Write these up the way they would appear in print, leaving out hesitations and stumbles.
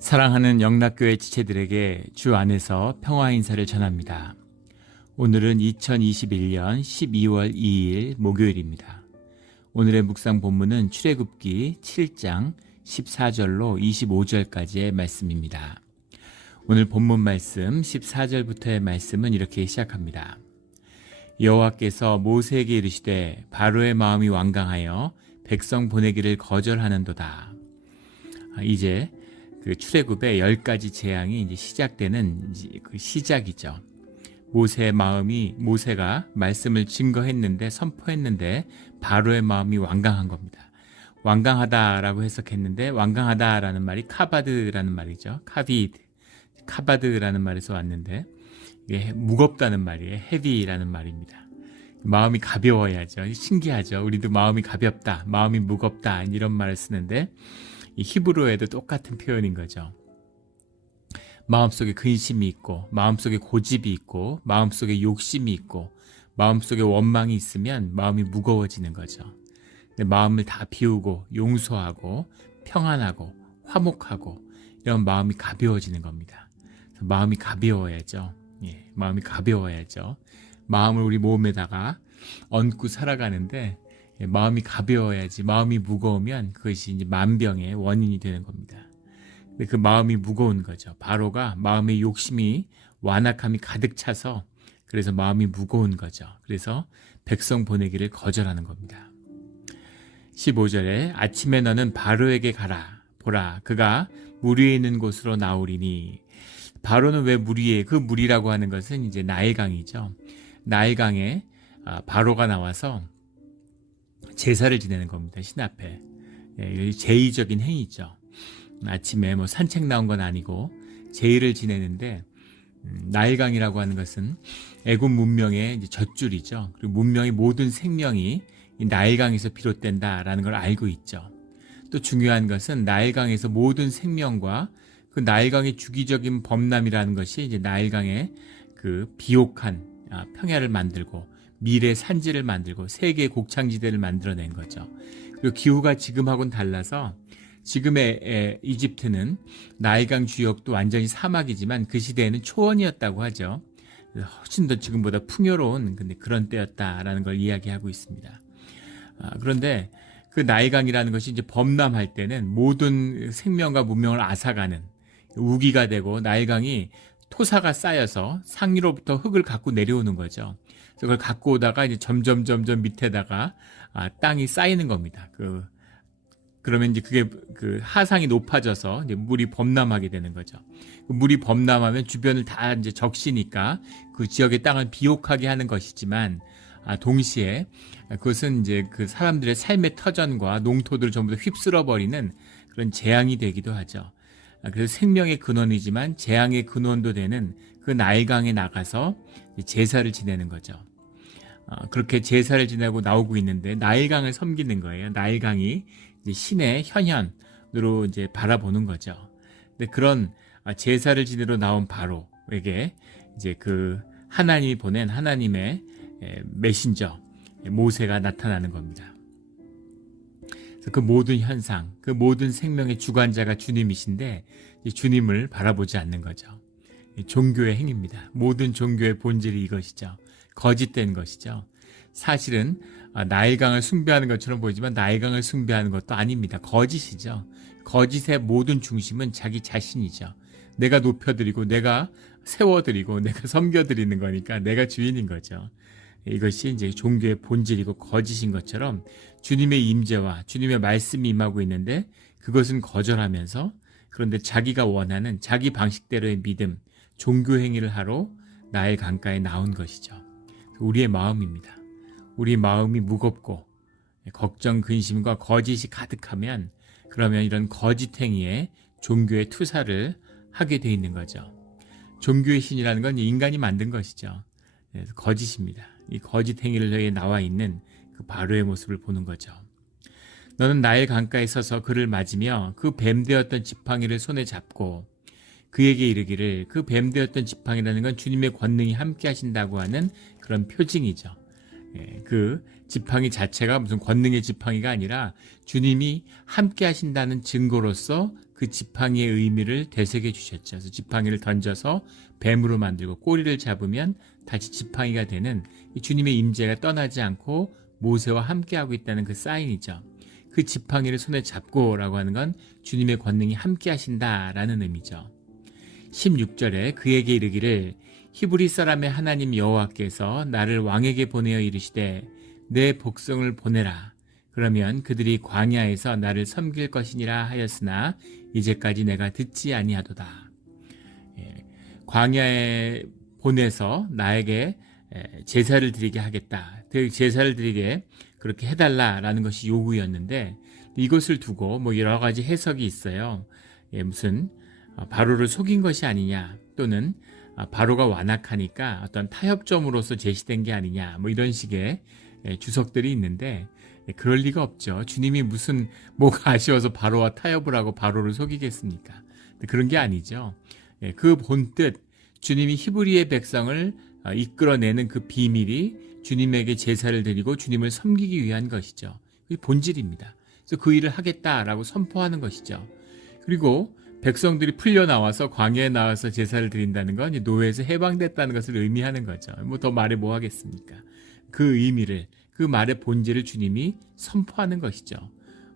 사랑하는 영락교회 지체들에게 주 안에서 평화 인사를 전합니다. 오늘은 2021년 12월 2일 목요일입니다. 오늘의 묵상 본문은 출애굽기 7장 14절로 25절까지의 말씀입니다. 오늘 본문 말씀 14절부터의 말씀은 이렇게 시작합니다. 여호와께서 모세에게 이르시되 바로의 마음이 완강하여 백성 보내기를 거절하는도다. 이제 그 출애굽의 10가지 재앙이 이제 시작되는 그 시작이죠. 모세가 말씀을 증거했는데 선포했는데 바로의 마음이 완강한 겁니다. 완강하다라고 해석했는데 완강하다라는 말이 카바드라는 말이죠. 카바드라는 말에서 왔는데 이게 무겁다는 말이에요. 헤비라는 말입니다. 마음이 가벼워야죠. 신기하죠. 우리도 마음이 가볍다, 마음이 무겁다 이런 말을 쓰는데 이 히브리어에도 똑같은 표현인 거죠. 마음속에 근심이 있고 마음속에 고집이 있고 마음속에 욕심이 있고 마음속에 원망이 있으면 마음이 무거워지는 거죠. 근데 마음을 다 비우고 용서하고 평안하고 화목하고 이런 마음이 가벼워지는 겁니다. 그래서 마음이 가벼워야죠. 마음이 가벼워야죠. 마음을 우리 몸에다가 얹고 살아가는데 마음이 가벼워야지. 마음이 무거우면 그것이 이제 만병의 원인이 되는 겁니다. 근데 그 마음이 무거운 거죠. 바로가 마음의 욕심이 완악함이 가득 차서 그래서 마음이 무거운 거죠. 그래서 백성 보내기를 거절하는 겁니다. 15절에 아침에 너는 바로에게 가라. 보라, 그가 물 위에 있는 곳으로 나오리니. 바로는 왜 물 위에? 그 물이라고 하는 것은 이제 나일강이죠. 나일강에 바로가 나와서 제사를 지내는 겁니다. 신 앞에. 제의적인 행위죠. 아침에 산책 나온 건 아니고 제의를 지내는데 나일강이라고 하는 것은 애굽 문명의 이제 젖줄이죠. 그리고 문명의 모든 생명이 이 나일강에서 비롯된다라는 걸 알고 있죠. 또 중요한 것은 나일강에서 모든 생명과 그 나일강의 주기적인 범람이라는 것이 이제 나일강의 그 비옥한 평야를 만들고 미래 산지를 만들고 세계의 곡창지대를 만들어낸 거죠. 그리고 기후가 지금하고는 달라서 지금의 이집트는 나일강 주역도 완전히 사막이지만 그 시대에는 초원이었다고 하죠. 훨씬 더 지금보다 풍요로운 근데 그런 때였다라는 걸 이야기하고 있습니다. 그런데 그 나일강이라는 것이 이제 범람할 때는 모든 생명과 문명을 앗아가는 우기가 되고 나일강이 토사가 쌓여서 상류로부터 흙을 갖고 내려오는 거죠. 그걸 갖고 오다가 이제 점점 밑에다가 땅이 쌓이는 겁니다. 그러면 이제 그게 그 하상이 높아져서 이제 물이 범람하게 되는 거죠. 물이 범람하면 주변을 다 이제 적시니까 그 지역의 땅을 비옥하게 하는 것이지만 동시에 그것은 이제 그 사람들의 삶의 터전과 농토들을 전부 다 휩쓸어 버리는 그런 재앙이 되기도 하죠. 그래서 생명의 근원이지만 재앙의 근원도 되는 그 나일강에 나가서 제사를 지내는 거죠. 그렇게 제사를 지내고 나오고 있는데 나일강을 섬기는 거예요. 나일강이 이제 신의 현현으로 이제 바라보는 거죠. 근데 그런 제사를 지내러 나온 바로에게 이제 그 하나님이 보낸 하나님의 메신저 모세가 나타나는 겁니다. 그래서 그 모든 현상, 그 모든 생명의 주관자가 주님이신데 주님을 바라보지 않는 거죠. 종교의 행위입니다. 모든 종교의 본질이 이것이죠. 거짓된 것이죠. 사실은 나일강을 숭배하는 것처럼 보이지만 나일강을 숭배하는 것도 아닙니다. 거짓이죠. 거짓의 모든 중심은 자기 자신이죠. 내가 높여드리고 내가 세워드리고 내가 섬겨드리는 거니까 내가 주인인 거죠. 이것이 이제 종교의 본질이고 거짓인 것처럼 주님의 임재와 주님의 말씀이 임하고 있는데 그것은 거절하면서 그런데 자기가 원하는 자기 방식대로의 믿음, 종교 행위를 하러 나의 강가에 나온 것이죠. 우리의 마음입니다. 우리 마음이 무겁고 걱정, 근심과 거짓이 가득하면 그러면 이런 거짓 행위에 종교의 투사를 하게 돼 있는 거죠. 종교의 신이라는 건 인간이 만든 것이죠. 그래서 거짓입니다. 이 거짓 행위를 위해 나와 있는 그 바로의 모습을 보는 거죠. 너는 나일 강가에 서서 그를 맞으며 그 뱀되었던 지팡이를 손에 잡고 그에게 이르기를. 그 뱀되었던 지팡이라는 건 주님의 권능이 함께 하신다고 하는 그런 표징이죠. 그 지팡이 자체가 무슨 권능의 지팡이가 아니라 주님이 함께 하신다는 증거로서 그 지팡이의 의미를 되새겨 주셨죠. 그래서 지팡이를 던져서 뱀으로 만들고 꼬리를 잡으면 다시 지팡이가 되는 이 주님의 임재가 떠나지 않고 모세와 함께하고 있다는 그 사인이죠. 그 지팡이를 손에 잡고라고 하는 건 주님의 권능이 함께 하신다라는 의미죠. 16절에 그에게 이르기를 히브리 사람의 하나님 여호와께서 나를 왕에게 보내어 이르시되 내 복성을 보내라. 그러면 그들이 광야에서 나를 섬길 것이니라 하였으나 이제까지 내가 듣지 아니하도다. 광야에 보내서 나에게 제사를 드리게 하겠다. 제사를 드리게 그렇게 해달라라는 것이 요구였는데 이것을 두고 뭐 여러 가지 해석이 있어요. 무슨 바로를 속인 것이 아니냐, 또는 바로가 완악하니까 어떤 타협점으로서 제시된 게 아니냐, 뭐 이런 식의 주석들이 있는데 그럴 리가 없죠. 주님이 무슨 뭐가 아쉬워서 바로와 타협을 하고 바로를 속이겠습니까? 그런 게 아니죠. 그 본뜻 주님이 히브리의 백성을 이끌어내는 그 비밀이 주님에게 제사를 드리고 주님을 섬기기 위한 것이죠. 그게 본질입니다. 그래서 그 일을 하겠다라고 선포하는 것이죠. 그리고 백성들이 풀려 나와서 광야에 나와서 제사를 드린다는 건 노예에서 해방됐다는 것을 의미하는 거죠. 뭐 더 말해 뭐 하겠습니까? 그 의미를, 그 말의 본질을 주님이 선포하는 것이죠.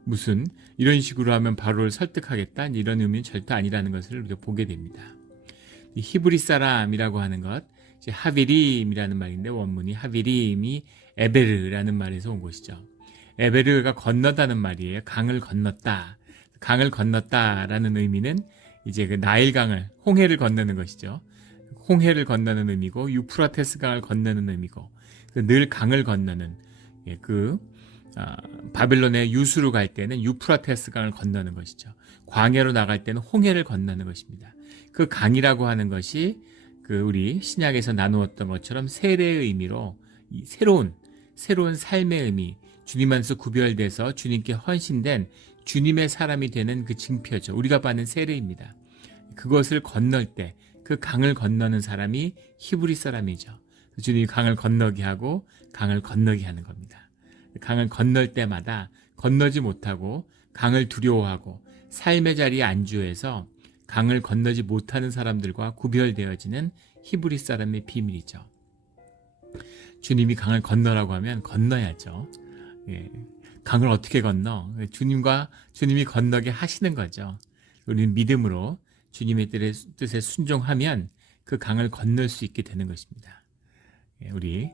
무슨 이런 식으로 하면 바로를 설득하겠다, 이런 의미는 절대 아니라는 것을 우리가 보게 됩니다. 이 히브리 사람이라고 하는 것, 하비림이라는 말인데 원문이 하비림이 에베르라는 말에서 온 것이죠. 에베르가 건너다는 말이에요. 강을 건넜다. 강을 건넜다라는 의미는 이제 그 나일강을, 홍해를 건너는 것이죠. 홍해를 건너는 의미고 유프라테스 강을 건너는 의미고, 늘 강을 건너는, 바벨론의 유수로 갈 때는 유프라테스 강을 건너는 것이죠. 광야로 나갈 때는 홍해를 건너는 것입니다. 그 강이라고 하는 것이 우리 신약에서 나누었던 것처럼 세례의 의미로 새로운 삶의 의미, 주님 안에서 구별돼서 주님께 헌신된 주님의 사람이 되는 그 징표죠. 우리가 받는 세례입니다. 그것을 건널 때 그 강을 건너는 사람이 히브리 사람이죠. 주님이 강을 건너게 하고 강을 건너게 하는 겁니다. 강을 건널 때마다 건너지 못하고 강을 두려워하고 삶의 자리에 안주해서 강을 건너지 못하는 사람들과 구별되어지는 히브리 사람의 비밀이죠. 주님이 강을 건너라고 하면 건너야죠. 강을 어떻게 건너? 주님이 건너게 하시는 거죠. 우리는 믿음으로 주님의 뜻에 순종하면 그 강을 건널 수 있게 되는 것입니다. 우리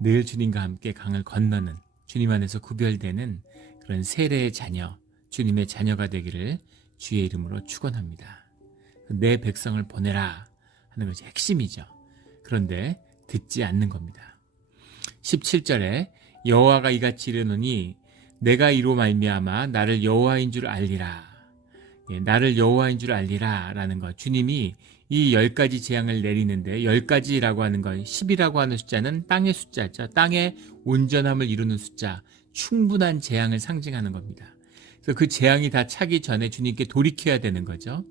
늘 주님과 함께 강을 건너는, 주님 안에서 구별되는 그런 세례의 자녀, 주님의 자녀가 되기를 주의 이름으로 축원합니다. 내 백성을 보내라 하는 것이 핵심이죠. 그런데 듣지 않는 겁니다. 17절에 여호와가 이같이 이르노니 내가 이로 말미암아 나를 여호와인 줄 알리라. 나를 여호와인 줄 알리라 라는 것. 주님이 이 10가지 재앙을 내리는데 10가지라고 하는 건 10이라고 하는 숫자는 땅의 숫자죠. 땅의 온전함을 이루는 숫자, 충분한 재앙을 상징하는 겁니다. 그래서 그 재앙이 다 차기 전에 주님께 돌이켜야 되는 거죠.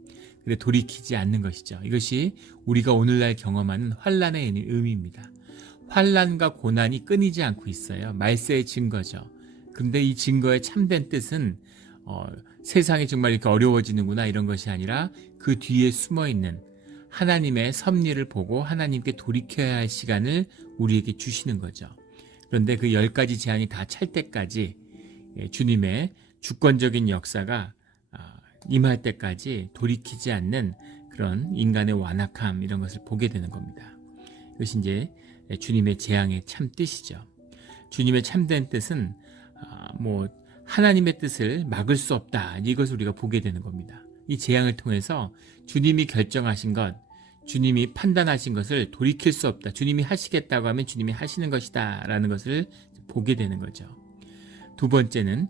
근데 돌이키지 않는 것이죠. 이것이 우리가 오늘날 경험하는 환난의 의미입니다. 환난과 고난이 끊이지 않고 있어요. 말세의 증거죠. 그런데 이 증거의 참된 뜻은 세상이 정말 이렇게 어려워지는구나 이런 것이 아니라 그 뒤에 숨어있는 하나님의 섭리를 보고 하나님께 돌이켜야 할 시간을 우리에게 주시는 거죠. 그런데 그 10가지 재앙이 다 찰 때까지 주님의 주권적인 역사가 임할 때까지 돌이키지 않는 그런 인간의 완악함, 이런 것을 보게 되는 겁니다. 이것이 이제 주님의 재앙의 참 뜻이죠. 주님의 참된 뜻은 하나님의 뜻을 막을 수 없다, 이것을 우리가 보게 되는 겁니다. 이 재앙을 통해서 주님이 결정하신 것, 주님이 판단하신 것을 돌이킬 수 없다. 주님이 하시겠다고 하면 주님이 하시는 것이다 라는 것을 보게 되는 거죠. 두 번째는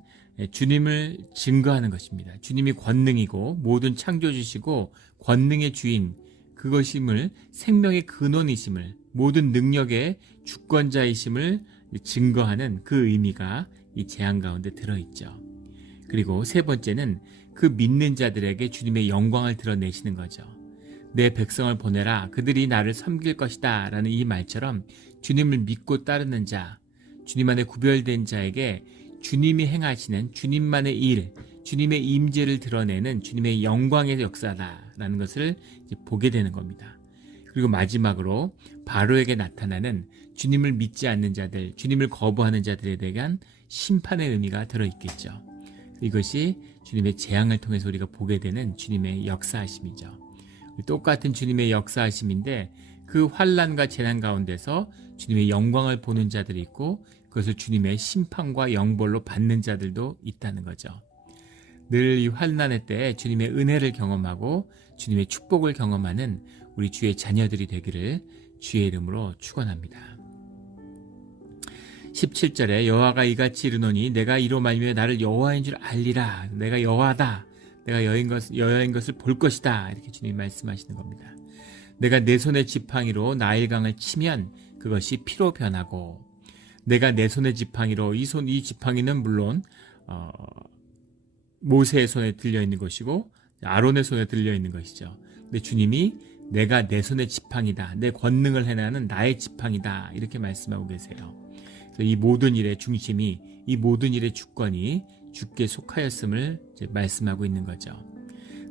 주님을 증거하는 것입니다. 주님이 권능이고 모든 창조주시고 권능의 주인, 그것임을, 생명의 근원이심을, 모든 능력의 주권자이심을 증거하는 그 의미가 이 재앙 가운데 들어있죠. 그리고 세 번째는 그 믿는 자들에게 주님의 영광을 드러내시는 거죠. 내 백성을 보내라, 그들이 나를 섬길 것이다 라는 이 말처럼 주님을 믿고 따르는 자, 주님 안에 구별된 자에게 주님이 행하시는 주님만의 일, 주님의 임재를 드러내는 주님의 영광의 역사다라는 것을 이제 보게 되는 겁니다. 그리고 마지막으로 바로에게 나타나는 주님을 믿지 않는 자들, 주님을 거부하는 자들에 대한 심판의 의미가 들어있겠죠. 이것이 주님의 재앙을 통해서 우리가 보게 되는 주님의 역사하심이죠. 똑같은 주님의 역사하심인데 그 환난과 재난 가운데서 주님의 영광을 보는 자들이 있고 그것을 주님의 심판과 영벌로 받는 자들도 있다는 거죠. 늘 이 환난의 때에 주님의 은혜를 경험하고 주님의 축복을 경험하는 우리 주의 자녀들이 되기를 주의 이름으로 축원합니다. 17절에 여호와가 이같이 이르노니 내가 이로 말미암아 나를 여호와인 줄 알리라. 내가 여호와다. 내가 여호와인 것을 볼 것이다. 이렇게 주님이 말씀하시는 겁니다. 내가 내 손의 지팡이로 나일강을 치면 그것이 피로 변하고 내가 내 손의 지팡이로 이 지팡이는 물론 모세의 손에 들려있는 것이고 아론의 손에 들려있는 것이죠. 근데 주님이 내가 내 손의 지팡이다. 내 권능을 행하는 나의 지팡이다. 이렇게 말씀하고 계세요. 그래서 이 모든 일의 중심이 이 모든 일의 주권이 주께 속하였음을 이제 말씀하고 있는 거죠.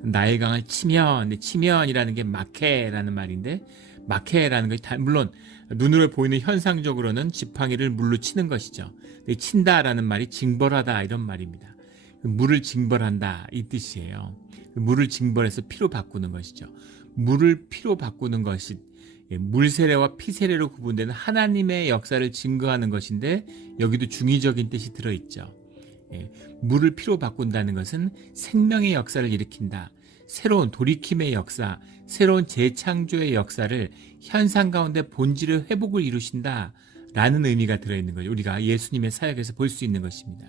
나일강을 치면이라는 게 마케라는 말인데 마케라는 것이 물론 눈으로 보이는 현상적으로는 지팡이를 물로 치는 것이죠. 근데 친다라는 말이 징벌하다 이런 말입니다. 물을 징벌한다 이 뜻이에요. 물을 징벌해서 피로 바꾸는 것이죠. 물을 피로 바꾸는 것이 물 세례와 피 세례로 구분되는 하나님의 역사를 증거하는 것인데 여기도 중의적인 뜻이 들어있죠. 물을 피로 바꾼다는 것은 생명의 역사를 일으킨다. 새로운 돌이킴의 역사, 새로운 재창조의 역사를 현상 가운데 본질의 회복을 이루신다 라는 의미가 들어있는 거죠. 우리가 예수님의 사역에서 볼 수 있는 것입니다.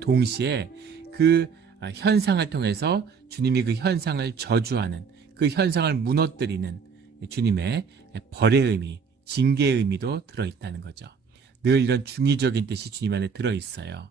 동시에 그 현상을 통해서 주님이 그 현상을 저주하는 그 현상을 무너뜨리는 주님의 벌의 의미, 징계의 의미도 들어있다는 거죠. 늘 이런 중의적인 뜻이 주님 안에 들어있어요.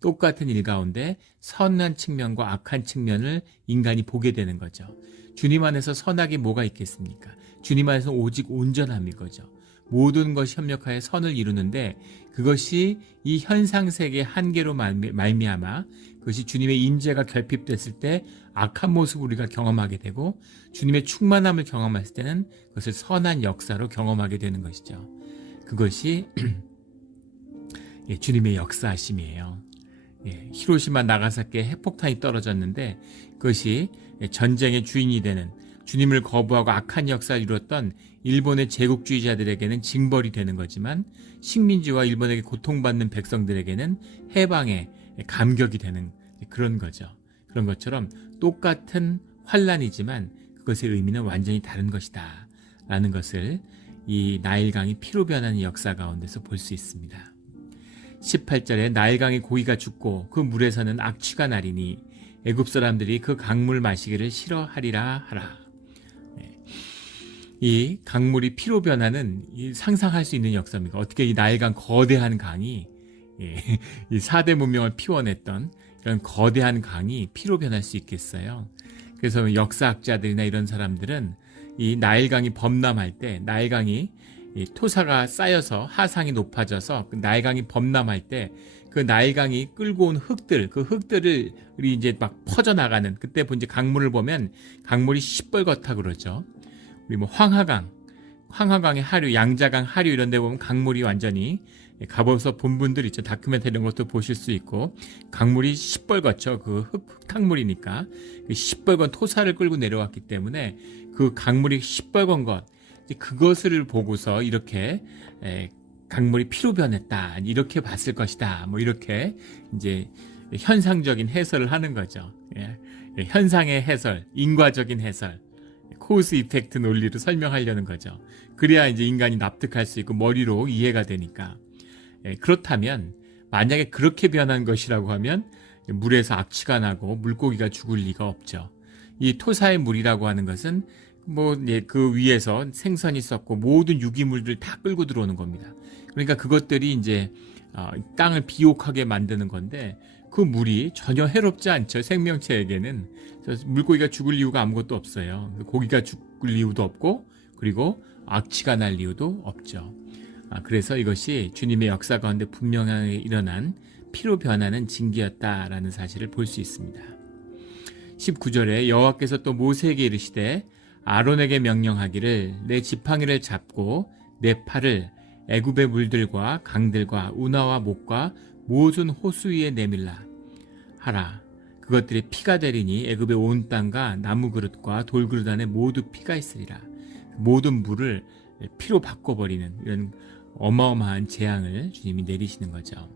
똑같은 일 가운데 선한 측면과 악한 측면을 인간이 보게 되는 거죠. 주님 안에서 선악이 뭐가 있겠습니까? 주님 안에서 오직 온전함인 거죠. 모든 것이 협력하여 선을 이루는데 그것이 이 현상세계의 한계로 말미암아 그것이 주님의 임재가 결핍됐을 때 악한 모습을 우리가 경험하게 되고 주님의 충만함을 경험했을 때는 그것을 선한 역사로 경험하게 되는 것이죠. 그것이 주님의 역사하심이에요. 히로시마 나가사키에 핵폭탄이 떨어졌는데 그것이 전쟁의 주인이 되는 주님을 거부하고 악한 역사를 이루었던 일본의 제국주의자들에게는 징벌이 되는 거지만 식민지와 일본에게 고통받는 백성들에게는 해방의 감격이 되는 그런 거죠. 그런 것처럼 똑같은 환란이지만 그것의 의미는 완전히 다른 것이다 라는 것을 이 나일강이 피로 변하는 역사 가운데서 볼 수 있습니다. 18절에 나일강의 고기가 죽고 그 물에서는 악취가 나리니 애굽 사람들이 그 강물 마시기를 싫어하리라 하라. 이 강물이 피로 변하는 상상할 수 있는 역사입니다. 어떻게 이 나일강 거대한 강이 이 4대 문명을 피워냈던 이런 거대한 강이 피로 변할 수 있겠어요. 그래서 역사학자들이나 이런 사람들은 이 나일강이 범람할 때 나일강이 토사가 쌓여서 하상이 높아져서 그 나일강이 범람할 때 그 나일강이 끌고 온 흙들, 그 흙들을 우리 이제 막 퍼져나가는 그때 이제 강물을 보면 강물이 시뻘겋다 그러죠. 우리 뭐 황하강의 하류, 양자강 하류 이런 데 보면 강물이 완전히 가보서 본 분들 있죠. 다큐멘터리 이런 것도 보실 수 있고 강물이 시뻘겋죠. 그 흙탕물이니까 그 시뻘건 토사를 끌고 내려왔기 때문에 그 강물이 시뻘건 것 그것을 보고서 이렇게 강물이 피로 변했다 이렇게 봤을 것이다 뭐 이렇게 이제 현상적인 해설을 하는 거죠. 현상의 해설, 인과적인 해설, 코스 이펙트 논리로 설명하려는 거죠. 그래야 이제 인간이 납득할 수 있고 머리로 이해가 되니까. 그렇다면 만약에 그렇게 변한 것이라고 하면 물에서 악취가 나고 물고기가 죽을 리가 없죠. 이 토사의 물이라고 하는 것은 그 위에서 생선이 썩고 모든 유기물들 다 끌고 들어오는 겁니다. 그러니까 그것들이 이제 땅을 비옥하게 만드는 건데 그 물이 전혀 해롭지 않죠. 생명체에게는. 물고기가 죽을 이유가 아무것도 없어요. 고기가 죽을 이유도 없고 그리고 악취가 날 이유도 없죠. 그래서 이것이 주님의 역사 가운데 분명하게 일어난 피로 변하는 징계였다라는 사실을 볼 수 있습니다. 19절에 여호와께서 또 모세에게 이르시되 아론에게 명령하기를 내 지팡이를 잡고 내 팔을 애굽의 물들과 강들과 운하와 목과 모든 호수 위에 내밀라 하라. 그것들이 피가 되리니 애굽의 온 땅과 나무 그릇과 돌 그릇 안에 모두 피가 있으리라. 모든 물을 피로 바꿔버리는 이런 어마어마한 재앙을 주님이 내리시는 거죠.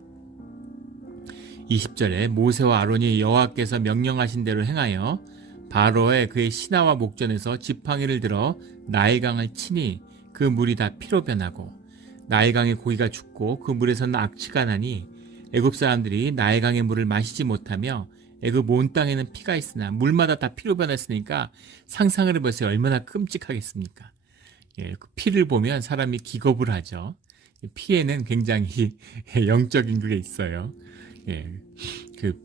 20절에 모세와 아론이 여호와께서 명령하신 대로 행하여 바로의 그의 신하와 목전에서 지팡이를 들어 나일강을 치니 그 물이 다 피로 변하고 나일강의 고기가 죽고 그 물에서는 악취가 나니 애굽 사람들이 나일강의 물을 마시지 못하며 애굽 온 땅에는 피가 있으나 물마다 다 피로 변했으니까 상상을 해보세요. 얼마나 끔찍하겠습니까? 그 피를 보면 사람이 기겁을 하죠. 피에는 굉장히 영적인 게 있어요. 그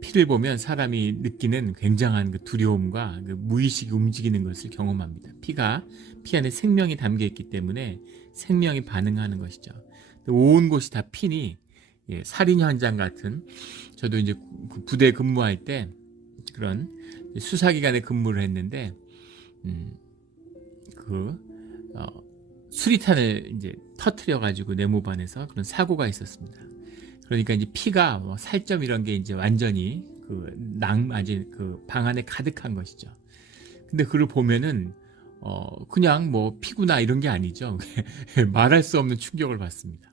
피를 보면 사람이 느끼는 굉장한 그 두려움과 그 무의식이 움직이는 것을 경험합니다. 피 안에 생명이 담겨 있기 때문에 생명이 반응하는 것이죠. 온 곳이 다 피니 살인 현장 같은, 저도 이제 부대 근무할 때 그런 수사기관에 근무를 했는데 수리탄을 이제 터트려 가지고 네모반에서 그런 사고가 있었습니다. 그러니까 이제 피가 살점 이런 게 이제 완전히 아주 방 안에 가득한 것이죠. 근데 그걸 보면은 그냥 피구나 이런 게 아니죠. 말할 수 없는 충격을 받습니다.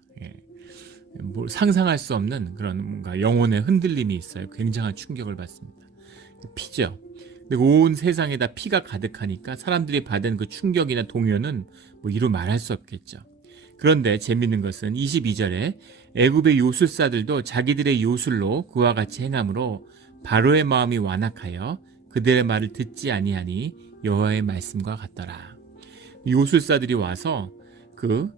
상상할 수 없는 그런 뭔가 영혼의 흔들림이 있어요. 굉장한 충격을 받습니다. 피죠. 근데 온 세상에 다 피가 가득하니까 사람들이 받은 그 충격이나 동요는 이루 말할 수 없겠죠. 그런데 재밌는 것은 22절에 애굽의 요술사들도 자기들의 요술로 그와 같이 행함으로 바로의 마음이 완악하여 그들의 말을 듣지 아니하니 여호와의 말씀과 같더라. 요술사들이 와서 그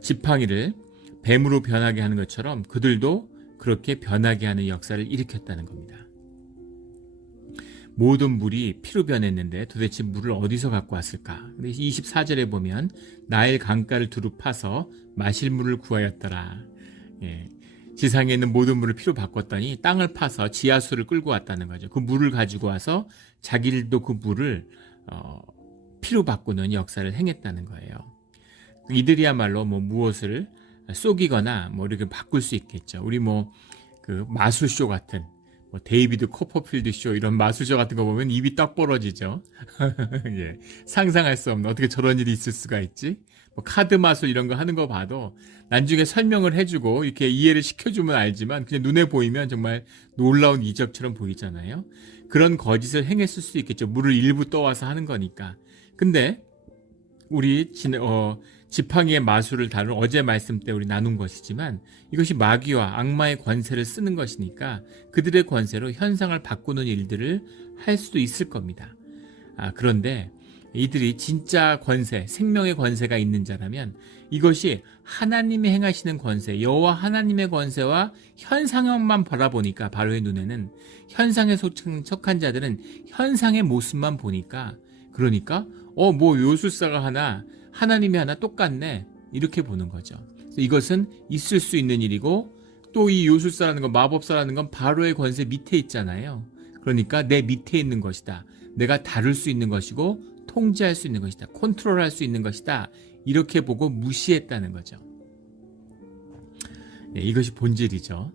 지팡이를 뱀으로 변하게 하는 것처럼 그들도 그렇게 변하게 하는 역사를 일으켰다는 겁니다. 모든 물이 피로 변했는데 도대체 물을 어디서 갖고 왔을까? 24절에 보면 나일 강가를 두루 파서 마실 물을 구하였더라. 지상에 있는 모든 물을 피로 바꿨더니 땅을 파서 지하수를 끌고 왔다는 거죠. 그 물을 가지고 와서 자기들도 그 물을 피로 바꾸는 역사를 행했다는 거예요. 이들이야말로 무엇을 속이거나 이렇게 바꿀 수 있겠죠. 우리 그 마술쇼 같은 데이비드 코퍼필드 쇼 이런 마술쇼 같은 거 보면 입이 떡 벌어지죠. 상상할 수 없는, 어떻게 저런 일이 있을 수가 있지? 카드 마술 이런 거 하는 거 봐도 나중에 설명을 해주고 이렇게 이해를 시켜주면 알지만 그냥 눈에 보이면 정말 놀라운 이적처럼 보이잖아요. 그런 거짓을 행했을 수 있겠죠. 물을 일부 떠와서 하는 거니까. 근데 우리 지팡이의 마술을 다룬 어제 말씀 때 우리 나눈 것이지만 이것이 마귀와 악마의 권세를 쓰는 것이니까 그들의 권세로 현상을 바꾸는 일들을 할 수도 있을 겁니다. 그런데 이들이 진짜 권세, 생명의 권세가 있는 자라면 이것이 하나님이 행하시는 권세, 여호와 하나님의 권세와 현상만 바라보니까 바로의 눈에는 현상에 속한 자들은 현상의 모습만 보니까 그러니까 요술사가 하나 하나님이 하나 똑같네 이렇게 보는 거죠. 그래서 이것은 있을 수 있는 일이고 또 이 요술사라는 건 마법사라는 건 바로의 권세 밑에 있잖아요. 그러니까 내 밑에 있는 것이다. 내가 다룰 수 있는 것이고 통제할 수 있는 것이다. 컨트롤할 수 있는 것이다. 이렇게 보고 무시했다는 거죠. 이것이 본질이죠.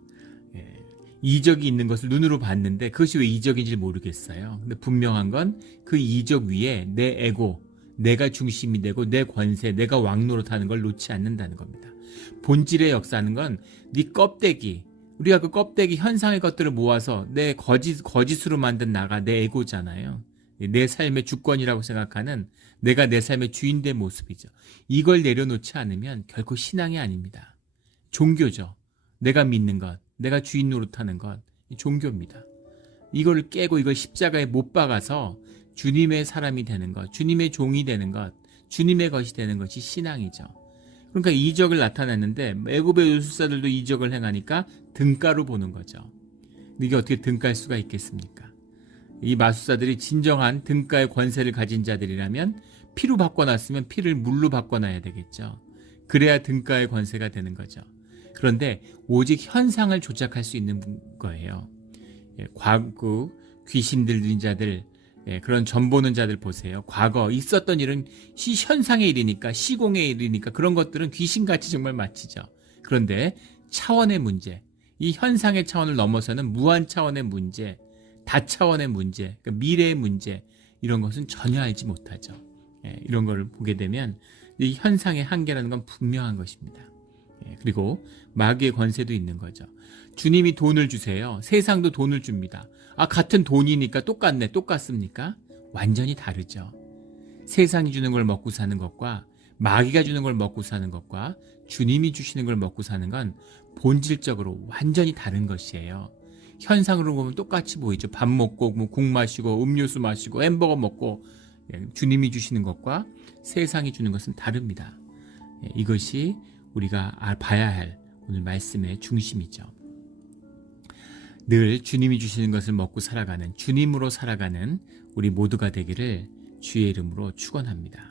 이적이 있는 것을 눈으로 봤는데 그것이 왜 이적인지 모르겠어요. 근데 분명한 건 그 이적 위에 내 에고, 내가 중심이 되고 내 권세, 내가 왕노릇하는 걸 놓지 않는다는 겁니다. 본질의 역사는 건 네 껍데기, 우리가 그 껍데기 현상의 것들을 모아서 내 거짓으로 만든 나가 내 에고잖아요. 내 삶의 주권이라고 생각하는 내가 내 삶의 주인된 모습이죠. 이걸 내려놓지 않으면 결코 신앙이 아닙니다. 종교죠. 내가 믿는 것, 내가 주인 노릇하는 것, 종교입니다. 이걸 깨고 이걸 십자가에 못 박아서 주님의 사람이 되는 것, 주님의 종이 되는 것, 주님의 것이 되는 것이 신앙이죠. 그러니까 이적을 나타냈는데 애굽의 요술사들도 이적을 행하니까 등가로 보는 거죠. 이게 어떻게 등가일 수가 있겠습니까? 이 마술사들이 진정한 등가의 권세를 가진 자들이라면 피로 바꿔놨으면 피를 물로 바꿔놔야 되겠죠. 그래야 등가의 권세가 되는 거죠. 그런데 오직 현상을 조작할 수 있는 거예요. 과거 귀신 들린 자들, 그런 점 보는 자들 보세요. 과거 있었던 일은 현상의 일이니까, 시공의 일이니까 그런 것들은 귀신같이 정말 마치죠. 그런데 차원의 문제, 이 현상의 차원을 넘어서는 무한 차원의 문제, 다차원의 문제, 그러니까 미래의 문제, 이런 것은 전혀 알지 못하죠. 이런 걸 보게 되면 이 현상의 한계라는 건 분명한 것입니다. 그리고 마귀의 권세도 있는 거죠. 주님이 돈을 주세요. 세상도 돈을 줍니다. 같은 돈이니까 똑같습니까? 완전히 다르죠. 세상이 주는 걸 먹고 사는 것과 마귀가 주는 걸 먹고 사는 것과 주님이 주시는 걸 먹고 사는 건 본질적으로 완전히 다른 것이에요. 현상으로 보면 똑같이 보이죠. 밥 먹고 국 마시고 음료수 마시고 햄버거 먹고, 주님이 주시는 것과 세상이 주는 것은 다릅니다. 이것이 우리가 봐야 할 오늘 말씀의 중심이죠. 늘 주님이 주시는 것을 먹고 살아가는, 주님으로 살아가는 우리 모두가 되기를 주의 이름으로 축원합니다.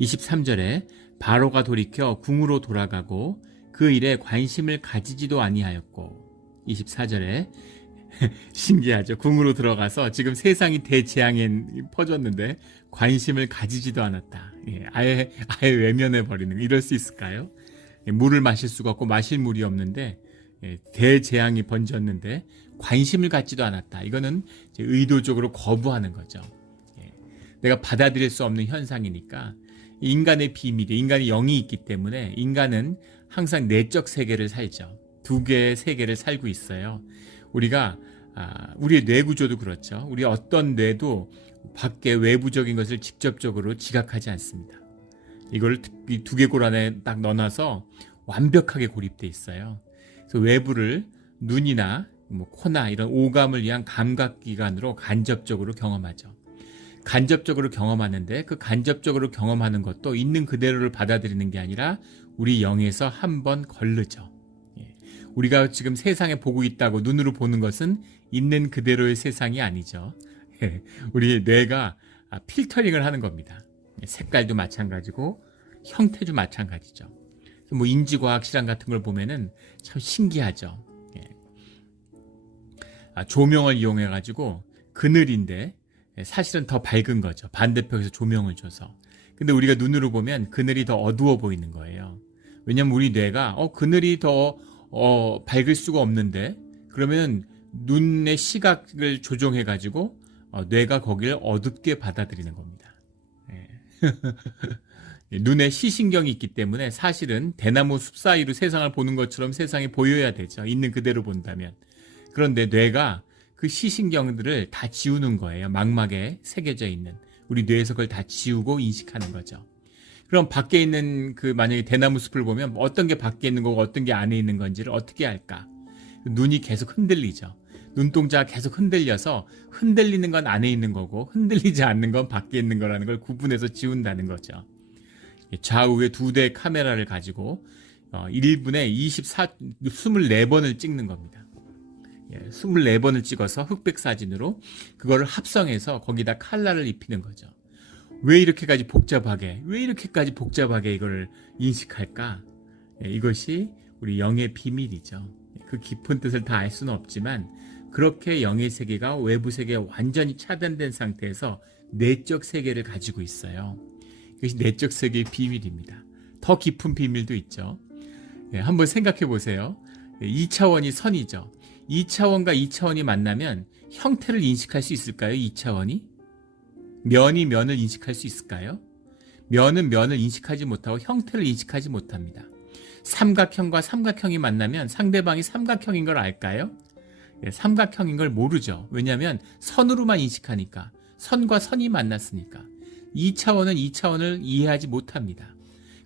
23절에 바로가 돌이켜 궁으로 돌아가고 그 일에 관심을 가지지도 아니하였고, 24절에 신기하죠. 궁으로 들어가서 지금 세상이 대재앙에 퍼졌는데 관심을 가지지도 않았다. 아예 외면해 버리는, 이럴 수 있을까요? 물을 마실 수가 없고 마실 물이 없는데 대재앙이 번졌는데 관심을 갖지도 않았다. 이거는 의도적으로 거부하는 거죠. 내가 받아들일 수 없는 현상이니까, 인간의 비밀이, 인간의 영이 있기 때문에 인간은 항상 내적 세계를 살죠. 두 개의 세계를 살고 있어요. 우리가 우리의 뇌 구조도 그렇죠. 우리 어떤 뇌도 밖에 외부적인 것을 직접적으로 지각하지 않습니다. 이걸 이 두개골 안에 딱 넣어놔서 완벽하게 고립돼 있어요. 그래서 외부를 눈이나 코나 이런 오감을 위한 감각기관으로 간접적으로 경험하죠. 간접적으로 경험하는데 그 간접적으로 경험하는 것도 있는 그대로를 받아들이는 게 아니라 우리 영에서 한번 걸르죠. 우리가 지금 세상에 보고 있다고 눈으로 보는 것은 있는 그대로의 세상이 아니죠. 우리 뇌가 필터링을 하는 겁니다. 색깔도 마찬가지고 형태도 마찬가지죠. 인지과학 실험 같은 걸 보면은 참 신기하죠. 조명을 이용해 가지고 그늘인데 사실은 더 밝은 거죠. 반대편에서 조명을 줘서. 근데 우리가 눈으로 보면 그늘이 더 어두워 보이는 거예요. 왜냐면 우리 뇌가 그늘이 더 밝을 수가 없는데, 그러면 눈의 시각을 조정해 가지고 뇌가 거기를 어둡게 받아들이는 겁니다. 눈에 시신경이 있기 때문에 사실은 대나무 숲 사이로 세상을 보는 것처럼 세상이 보여야 되죠. 있는 그대로 본다면. 그런데 뇌가 그 시신경들을 다 지우는 거예요. 망막에 새겨져 있는. 우리 뇌에서 그걸 다 지우고 인식하는 거죠. 그럼 밖에 있는 만약에 대나무 숲을 보면 어떤 게 밖에 있는 거고 어떤 게 안에 있는 건지를 어떻게 알까? 눈이 계속 흔들리죠. 눈동자가 계속 흔들려서 흔들리는 건 안에 있는 거고 흔들리지 않는 건 밖에 있는 거라는 걸 구분해서 지운다는 거죠. 좌우에 2대의 카메라를 가지고 1분에 24번을 찍는 겁니다. 24번을 찍어서 흑백 사진으로 그거를 합성해서 거기다 칼라를 입히는 거죠. 왜 이렇게까지 복잡하게 이걸 인식할까? 이것이 우리 영의 비밀이죠. 그 깊은 뜻을 다 알 수는 없지만 그렇게 영의 세계가 외부 세계에 완전히 차단된 상태에서 내적 세계를 가지고 있어요. 이것이 내적 세계의 비밀입니다. 더 깊은 비밀도 있죠. 한번 생각해 보세요. 2차원이 선이죠. 2차원과 2차원이 만나면 형태를 인식할 수 있을까요? 2차원이? 면이 면을 인식할 수 있을까요? 면은 면을 인식하지 못하고 형태를 인식하지 못합니다. 삼각형과 삼각형이 만나면 상대방이 삼각형인 걸 알까요? 삼각형인 걸 모르죠. 왜냐하면 선으로만 인식하니까. 선과 선이 만났으니까. 2차원은 2차원을 이해하지 못합니다.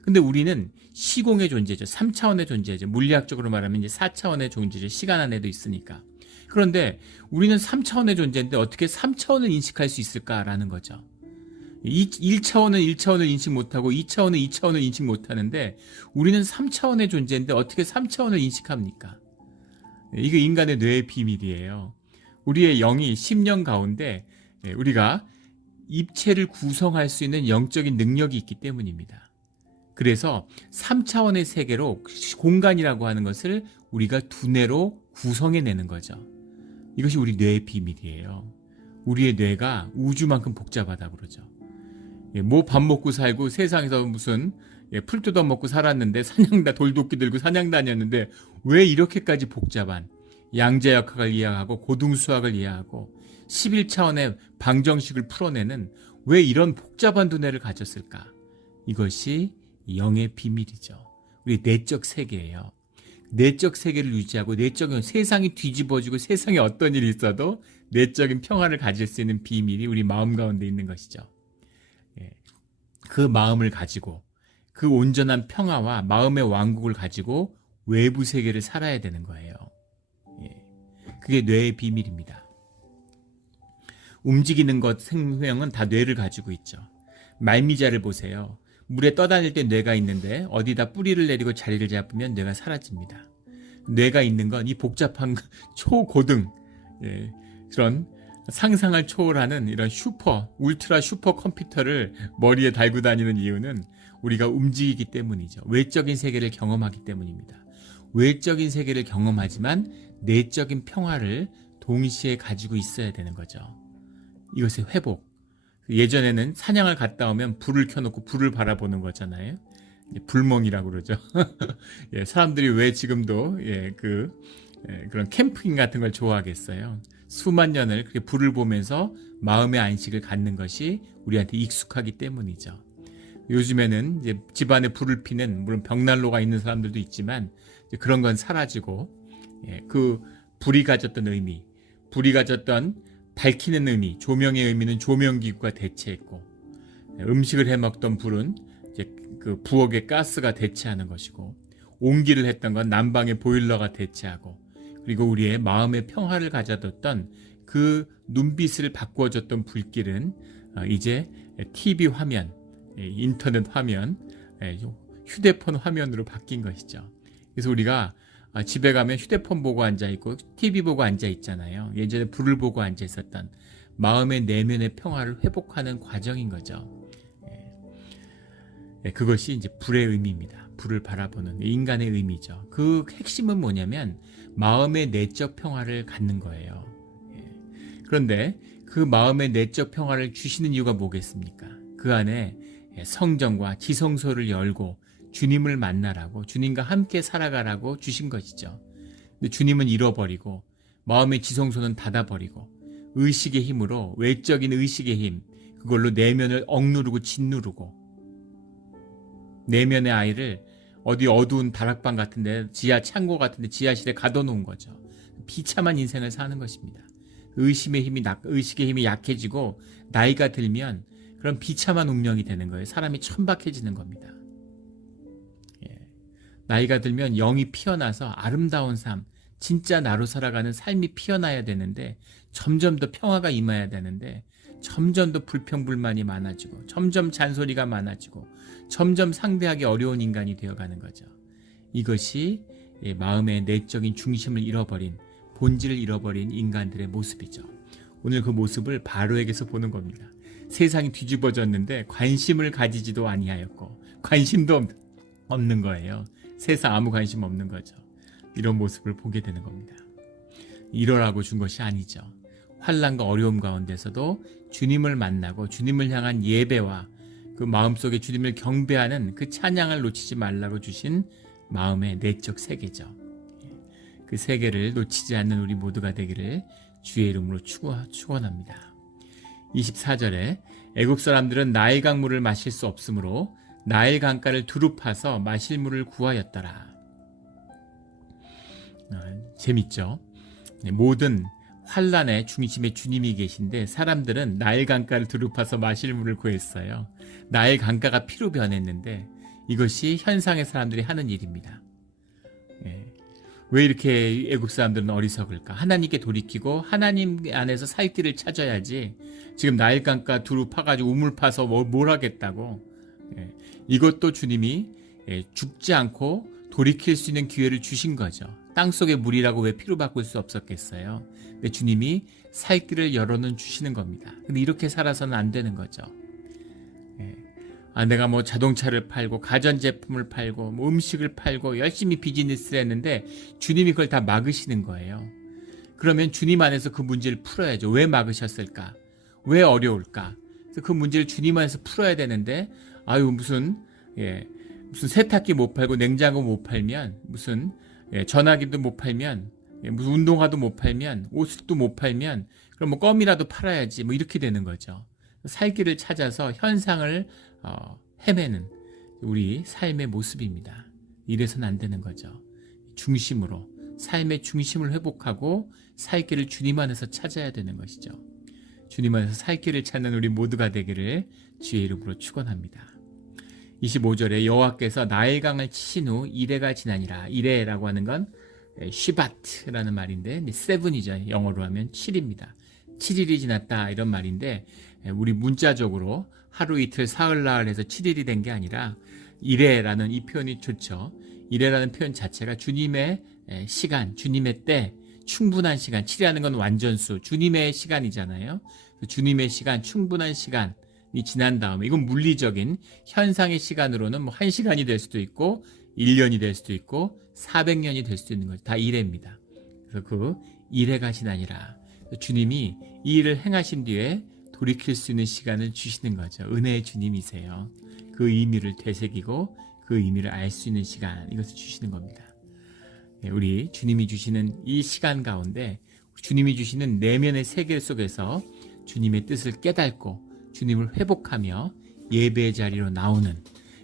근데 우리는 시공의 존재죠. 3차원의 존재죠. 물리학적으로 말하면 이제 4차원의 존재죠. 시간 안에도 있으니까. 그런데 우리는 3차원의 존재인데 어떻게 3차원을 인식할 수 있을까라는 거죠. 1차원은 1차원을 인식 못하고 2차원은 2차원을 인식 못하는데 우리는 3차원의 존재인데 어떻게 3차원을 인식합니까? 이게 인간의 뇌의 비밀이에요. 우리의 영이 10년 가운데 우리가 입체를 구성할 수 있는 영적인 능력이 있기 때문입니다. 그래서 3차원의 세계로 공간이라고 하는 것을 우리가 두뇌로 구성해내는 거죠. 이것이 우리 뇌의 비밀이에요. 우리의 뇌가 우주만큼 복잡하다고 그러죠. 뭐 밥 먹고 살고 세상에서 무슨 풀 뜯어 먹고 살았는데 돌도끼 들고 사냥 다녔는데 왜 이렇게까지 복잡한 양자역학을 이해하고 고등수학을 이해하고 11차원의 방정식을 풀어내는 왜 이런 복잡한 두뇌를 가졌을까? 이것이 영의 비밀이죠. 우리 내적 세계예요. 내적 세계를 유지하고 내적인 세상이 뒤집어지고 세상에 어떤 일이 있어도 내적인 평화를 가질 수 있는 비밀이 우리 마음 가운데 있는 것이죠. 그 마음을 가지고 그 온전한 평화와 마음의 왕국을 가지고 외부 세계를 살아야 되는 거예요. 그게 뇌의 비밀입니다. 움직이는 것 생명은 다 뇌를 가지고 있죠. 말미잘을 보세요. 물에 떠다닐 때 뇌가 있는데 어디다 뿌리를 내리고 자리를 잡으면 뇌가 사라집니다. 뇌가 있는 건 이 복잡한 초고등 그런 상상을 초월하는 이런 울트라 슈퍼 컴퓨터를 머리에 달고 다니는 이유는 우리가 움직이기 때문이죠. 외적인 세계를 경험하기 때문입니다. 외적인 세계를 경험하지만 내적인 평화를 동시에 가지고 있어야 되는 거죠. 이것의 회복. 예전에는 사냥을 갔다 오면 불을 켜놓고 불을 바라보는 거잖아요. 불멍이라고 그러죠. 사람들이 왜 지금도 그런 캠핑 같은 걸 좋아하겠어요. 수만 년을 그렇게 불을 보면서 마음의 안식을 갖는 것이 우리한테 익숙하기 때문이죠. 요즘에는 이제 집안에 불을 피는 물론 벽난로가 있는 사람들도 있지만 그런 건 사라지고 그 불이 가졌던 의미, 불이 가졌던 밝히는 의미, 조명의 의미는 조명기구가 대체했고 음식을 해먹던 불은 이제 그 부엌의 가스가 대체하는 것이고 온기를 했던 건 난방의 보일러가 대체하고 그리고 우리의 마음의 평화를 가져뒀던 그 눈빛을 바꿔줬던 불길은 이제 TV 화면, 인터넷 화면, 휴대폰 화면으로 바뀐 것이죠. 그래서 우리가 집에 가면 휴대폰 보고 앉아있고 TV 보고 앉아있잖아요. 예전에 불을 보고 앉아있었던 마음의 내면의 평화를 회복하는 과정인 거죠. 그것이 이제 불의 의미입니다. 불을 바라보는 인간의 의미죠. 그 핵심은 뭐냐면 마음의 내적 평화를 갖는 거예요. 그런데 그 마음의 내적 평화를 주시는 이유가 뭐겠습니까? 그 안에 성전과 지성소를 열고 주님을 만나라고 주님과 함께 살아가라고 주신 것이죠. 근데 주님은 잃어버리고 마음의 지성소는 닫아버리고 의식의 힘으로 외적인 의식의 힘 그걸로 내면을 억누르고 짓누르고 내면의 아이를 어디 어두운 다락방 같은데 지하 창고 같은데 지하실에 가둬놓은 거죠. 비참한 인생을 사는 것입니다. 의식의 힘이 약해지고 나이가 들면 그런 비참한 운명이 되는 거예요. 사람이 천박해지는 겁니다. 나이가 들면 영이 피어나서 아름다운 삶, 진짜 나로 살아가는 삶이 피어나야 되는데 점점 더 평화가 임해야 되는데 점점 더 불평불만이 많아지고 점점 잔소리가 많아지고 점점 상대하기 어려운 인간이 되어가는 거죠. 이것이 마음의 내적인 중심을 잃어버린 본질을 잃어버린 인간들의 모습이죠. 오늘 그 모습을 바로에게서 보는 겁니다. 세상이 뒤집어졌는데 관심을 가지지도 아니하였고 관심도 없는 거예요. 세상 아무 관심 없는 거죠. 이런 모습을 보게 되는 겁니다. 이러라고 준 것이 아니죠. 환난과 어려움 가운데서도 주님을 만나고 주님을 향한 예배와 그 마음속에 주님을 경배하는 그 찬양을 놓치지 말라고 주신 마음의 내적 세계죠. 그 세계를 놓치지 않는 우리 모두가 되기를 주의 이름으로 축원합니다. 24절에 애굽 사람들은 나일 강물을 마실 수 없으므로 나일 강가를 두루 파서 마실 물을 구하였더라. 재밌죠? 모든 환란의 중심에 주님이 계신데 사람들은 나일 강가를 두루 파서 마실 물을 구했어요. 나일 강가가 피로 변했는데 이것이 현상의 사람들이 하는 일입니다. 왜 이렇게 애굽 사람들은 어리석을까? 하나님께 돌이키고 하나님 안에서 살 길을 찾아야지 지금 나일 강가 두루 파가지고 우물 파서 뭘 하겠다고. 이것도 주님이 죽지 않고 돌이킬 수 있는 기회를 주신 거죠. 땅속의 물이라고 왜 피로 바꿀 수 없었겠어요? 근데 주님이 살 길을 열어는 주시는 겁니다. 근데 이렇게 살아서는 안 되는 거죠. 내가 뭐 자동차를 팔고 가전제품을 팔고 뭐 음식을 팔고 열심히 비즈니스를 했는데 주님이 그걸 다 막으시는 거예요. 그러면 주님 안에서 그 문제를 풀어야죠. 왜 막으셨을까? 왜 어려울까? 그래서 그 문제를 주님 안에서 풀어야 되는데 무슨 세탁기 못 팔고 냉장고 못 팔면 무슨 전화기도 못 팔면 무슨 운동화도 못 팔면 옷도 못 팔면 그럼 뭐 껌이라도 팔아야지 뭐 이렇게 되는 거죠. 살 길을 찾아서 현상을 헤매는 우리 삶의 모습입니다. 이래서는 안 되는 거죠. 중심으로 삶의 중심을 회복하고 살 길을 주님 안에서 찾아야 되는 것이죠. 주님 안에서 살 길을 찾는 우리 모두가 되기를 주의 이름으로 축원합니다. 25절에 여호와께서 나일강을 치신 후 이레가 지나니라. 이레라고 하는 건 쉬바트라는 말인데 7이죠. 영어로 하면 7입니다. 7일이 지났다 이런 말인데 우리 문자적으로 하루 이틀 사흘 나흘 해서 7일이 된 게 아니라 이레라는 이 표현이 좋죠. 이레라는 표현 자체가 주님의 시간, 주님의 때, 충분한 시간, 7이라는 건 완전수, 주님의 시간이잖아요. 주님의 시간, 충분한 시간이 지난 다음에 이건 물리적인 현상의 시간으로는 뭐 1시간이 될 수도 있고 1년이 될 수도 있고 400년이 될 수도 있는 거죠. 다 이레입니다. 그래서 그 이레가 지나니라. 주님이 이 일을 행하신 뒤에 돌이킬 수 있는 시간을 주시는 거죠. 은혜의 주님이세요. 그 의미를 되새기고 그 의미를 알 수 있는 시간, 이것을 주시는 겁니다. 우리 주님이 주시는 이 시간 가운데 주님이 주시는 내면의 세계 속에서 주님의 뜻을 깨닫고 주님을 회복하며 예배의 자리로 나오는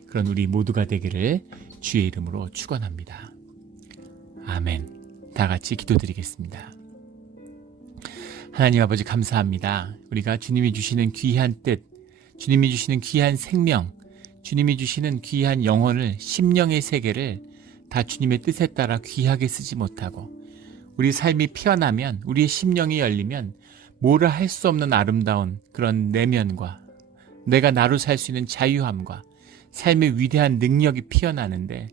그런 우리 모두가 되기를 주의 이름으로 축원합니다. 아멘. 다 같이 기도드리겠습니다. 하나님 아버지 감사합니다. 우리가 주님이 주시는 귀한 뜻, 주님이 주시는 귀한 생명, 주님이 주시는 귀한 영혼을, 심령의 세계를 다 주님의 뜻에 따라 귀하게 쓰지 못하고 우리 삶이 피어나면, 우리의 심령이 열리면 뭐라 할 수 없는 아름다운 그런 내면과 내가 나로 살 수 있는 자유함과 삶의 위대한 능력이 피어나는데,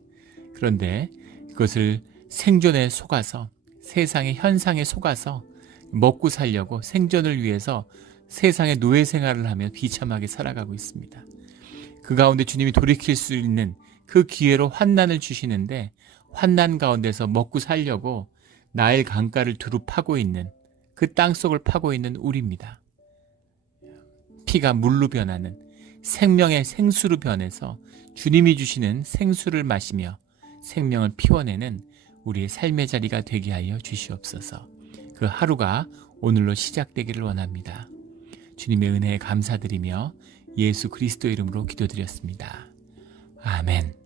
그런데 그것을 생존에 속아서, 세상의 현상에 속아서 먹고 살려고 생존을 위해서 세상의 노예 생활을 하며 비참하게 살아가고 있습니다. 그 가운데 주님이 돌이킬 수 있는 그 기회로 환난을 주시는데, 환난 가운데서 먹고 살려고 나일 강가를 두루 파고 있는, 그 땅속을 파고 있는 우리입니다. 피가 물로 변하는 생명의 생수로 변해서 주님이 주시는 생수를 마시며 생명을 피워내는 우리의 삶의 자리가 되게 하여 주시옵소서. 그 하루가 오늘로 시작되기를 원합니다. 주님의 은혜에 감사드리며 예수 그리스도 이름으로 기도드렸습니다. 아멘.